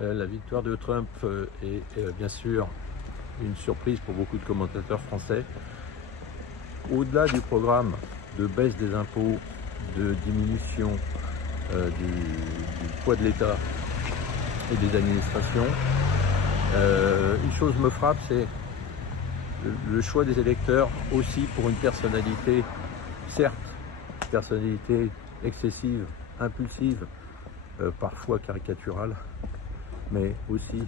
La victoire de Trump est bien sûr une surprise pour beaucoup de commentateurs français. Au-delà du programme de baisse des impôts, de diminution du poids de l'État et des administrations, une chose me frappe, c'est le choix des électeurs aussi pour une personnalité, certes, personnalité excessive, impulsive, parfois caricaturale, mais aussi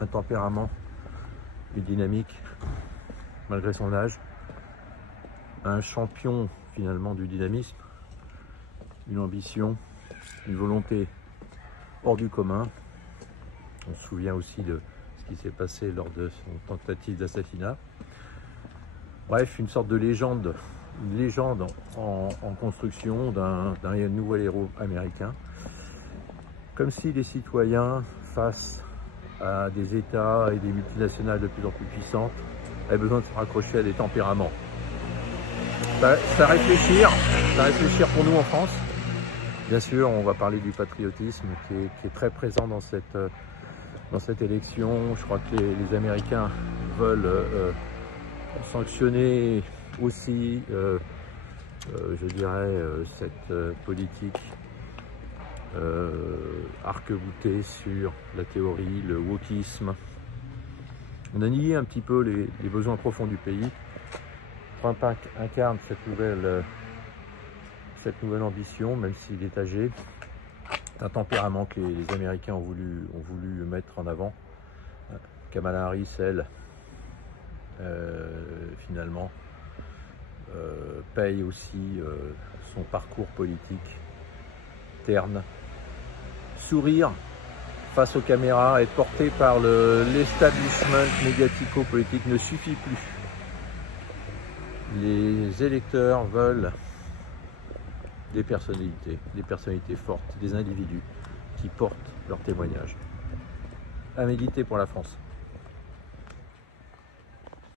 un tempérament, une dynamique, malgré son âge, un champion finalement du dynamisme, une ambition, une volonté hors du commun. On se souvient aussi de ce qui s'est passé lors de son tentative d'assassinat. Bref, une sorte de légende, une légende en construction d'un nouvel héros américain. Comme si les citoyens, face à des États et des multinationales de plus en plus puissantes, avaient besoin de se raccrocher à des tempéraments. Ça réfléchir pour nous en France. Bien sûr, on va parler du patriotisme qui est très présent dans cette élection. Je crois que les Américains veulent sanctionner aussi, je dirais, cette politique arc-boutée sur la théorie, le wokisme. On a nié un petit peu les besoins profonds du pays. Trump incarne cette nouvelle ambition, même s'il est âgé. C'est un tempérament que les Américains ont voulu mettre en avant. Kamala Harris, elle, finalement, paye aussi son parcours politique terne. Sourire face aux caméras, être porté par l'establishment médiatico-politique ne suffit plus. Les électeurs veulent des personnalités fortes, des individus qui portent leur témoignage. À méditer pour la France.